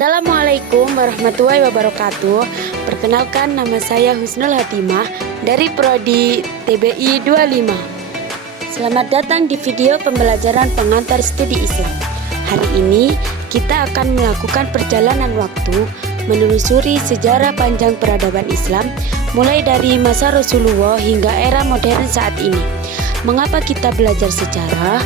Assalamualaikum warahmatullahi wabarakatuh. Perkenalkan, nama saya Husnul Hatimah dari Prodi TBI 25. Selamat datang di video pembelajaran pengantar studi Islam. Hari ini kita akan melakukan perjalanan waktu menelusuri sejarah panjang peradaban Islam mulai dari masa Rasulullah hingga era modern saat ini. Mengapa kita belajar sejarah?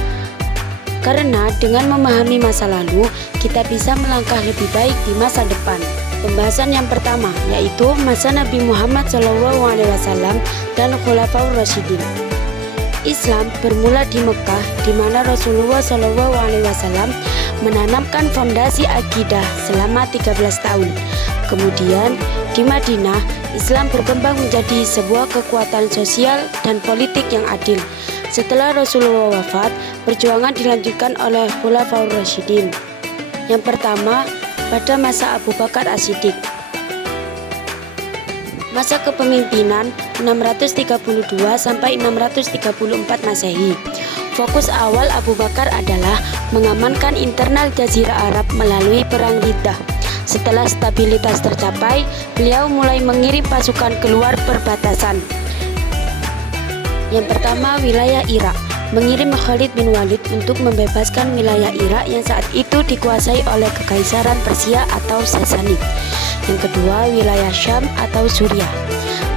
Karena dengan memahami masa lalu, kita bisa melangkah lebih baik di masa depan. Pembahasan yang pertama yaitu masa Nabi Muhammad SAW dan Khulafaur Rasyidin. Islam bermula di Mekah, di mana Rasulullah SAW menanamkan fondasi akidah selama 13 tahun. Kemudian di Madinah, Islam berkembang menjadi sebuah kekuatan sosial dan politik yang adil. Setelah Rasulullah wafat, perjuangan dilanjutkan oleh Khulafaur Rasyidin. Yang pertama, pada masa Abu Bakar As-Siddiq. Masa kepemimpinan 632 sampai 634 Masehi. Fokus awal Abu Bakar adalah mengamankan internal Jazirah Arab melalui perang Riddah. Setelah stabilitas tercapai, beliau mulai mengirim pasukan keluar perbatasan. Yang pertama, wilayah Irak, mengirim Khalid bin Walid untuk membebaskan wilayah Irak yang saat itu dikuasai oleh Kekaisaran Persia atau Sassanid. Yang kedua, wilayah Syam atau Suriah,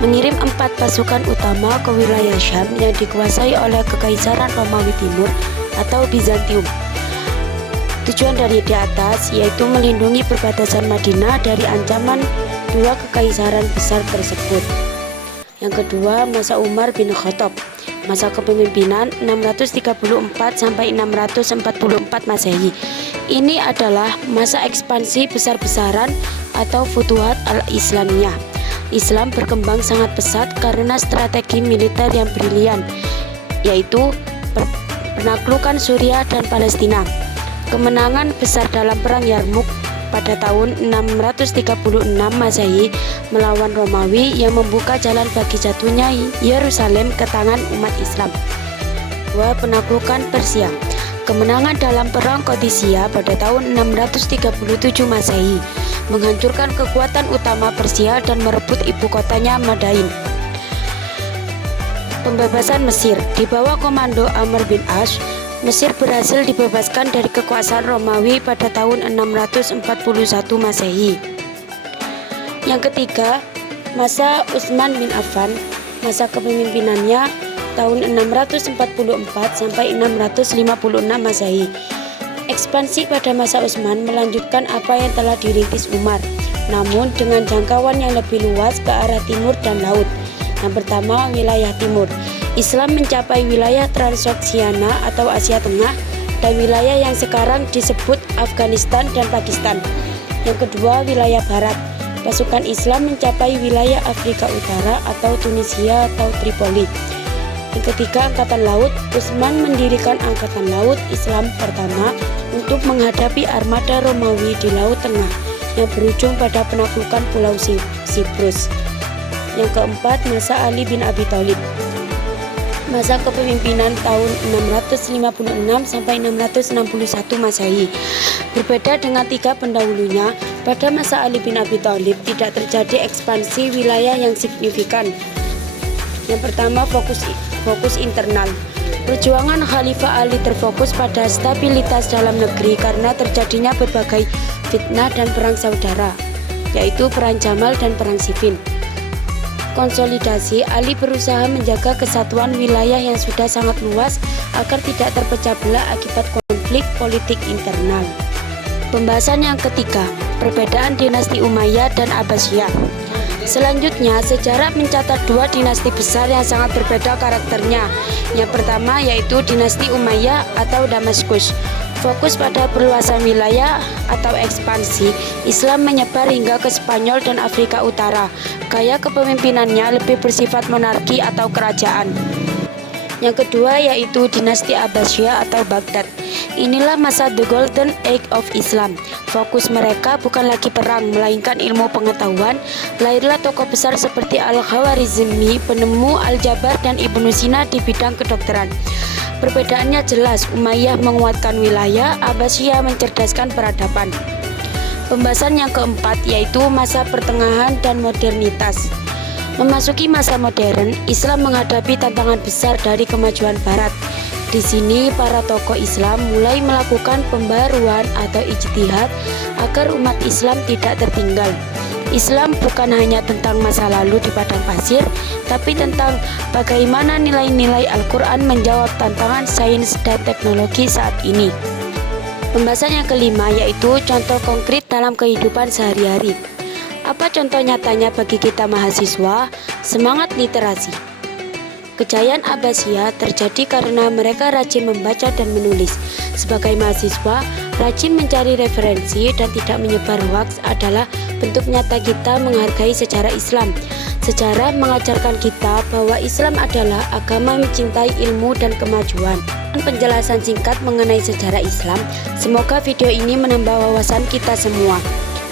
mengirim 4 pasukan utama ke wilayah Syam yang dikuasai oleh Kekaisaran Romawi Timur atau Bizantium. Tujuan dari di atas yaitu melindungi perbatasan Madinah dari ancaman dua kekaisaran besar tersebut. Yang kedua, masa Umar bin Khattab, masa kepemimpinan 634 sampai 644 Masehi. Ini adalah masa ekspansi besar-besaran atau Futuhat al-Islamiyah. Islam berkembang sangat pesat karena strategi militer yang brilian, yaitu penaklukan Suriah dan Palestina. Kemenangan besar dalam perang Yarmuk pada tahun 636 Masehi melawan Romawi yang membuka jalan bagi jatuhnya Yerusalem ke tangan umat Islam. Dua, penaklukan Persia. Kemenangan dalam perang Qadisiyah pada tahun 637 Masehi menghancurkan kekuatan utama Persia dan merebut ibu kotanya Madain. Pembebasan Mesir di bawah komando Amr bin As, Mesir berhasil dibebaskan dari kekuasaan Romawi pada tahun 641 Masehi. Yang ketiga, masa Utsman bin Affan, masa kepemimpinannya tahun 644 sampai 656 Masehi. Ekspansi pada masa Utsman melanjutkan apa yang telah dirintis Umar, namun dengan jangkauan yang lebih luas ke arah timur dan laut. Yang pertama, wilayah timur. Islam mencapai wilayah Transoksiana atau Asia Tengah dan wilayah yang sekarang disebut Afghanistan dan Pakistan. Yang kedua, wilayah barat. Pasukan Islam mencapai wilayah Afrika Utara atau Tunisia atau Tripoli. Yang ketiga, angkatan laut. Utsman mendirikan angkatan laut Islam pertama untuk menghadapi armada Romawi di Laut Tengah yang berujung pada penaklukan Pulau Siprus. Yang keempat, masa Ali bin Abi Thalib. Masa kepemimpinan tahun 656 sampai 661 Masehi. Berbeda dengan 3 pendahulunya, pada masa Ali bin Abi Thalib tidak terjadi ekspansi wilayah yang signifikan. Yang pertama, fokus internal. Perjuangan Khalifah Ali terfokus pada stabilitas dalam negeri karena terjadinya berbagai fitnah dan perang saudara, yaitu perang Jamal dan perang Siffin. Konsolidasi, Ali berusaha menjaga kesatuan wilayah yang sudah sangat luas agar tidak terpecah belah akibat konflik politik internal. Pembahasan yang ketiga, perbedaan dinasti Umayyah dan Abbasiyah. Selanjutnya, sejarah mencatat 2 dinasti besar yang sangat berbeda karakternya. Yang pertama yaitu dinasti Umayyah atau Damaskus. Fokus pada perluasan wilayah atau ekspansi, Islam menyebar hingga ke Spanyol dan Afrika Utara. Gaya kepemimpinannya lebih bersifat monarki atau kerajaan. Yang kedua yaitu dinasti Abbasiyah atau Baghdad. Inilah masa The Golden Age of Islam. Fokus mereka bukan lagi perang, melainkan ilmu pengetahuan. Lahirlah tokoh besar seperti Al-Khawarizmi, penemu Al-Jabar, dan Ibnu Sina di bidang kedokteran. Perbedaannya jelas, Umayyah menguatkan wilayah, Abbasiyah mencerdaskan peradaban. Pembahasan yang keempat yaitu masa pertengahan dan modernitas. Memasuki masa modern, Islam menghadapi tantangan besar dari kemajuan Barat. Di sini, para tokoh Islam mulai melakukan pembaruan atau ijtihad agar umat Islam tidak tertinggal. Islam bukan hanya tentang masa lalu di padang pasir, tapi tentang bagaimana nilai-nilai Al-Quran menjawab tantangan sains dan teknologi saat ini. Pembahasan yang kelima yaitu contoh konkret dalam kehidupan sehari-hari. Apa contoh nyatanya bagi kita mahasiswa? Semangat literasi. Kejayaan Abbasiyah terjadi karena mereka rajin membaca dan menulis. Sebagai mahasiswa, rajin mencari referensi dan tidak menyebar hoaks adalah bentuk nyata kita menghargai sejarah Islam. Sejarah mengajarkan kita bahwa Islam adalah agama yang mencintai ilmu dan kemajuan. Penjelasan singkat mengenai sejarah Islam. Semoga video ini menambah wawasan kita semua.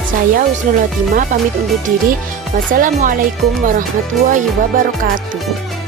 Saya Husnul Khotimah pamit undur diri. Wassalamualaikum warahmatullahi wabarakatuh.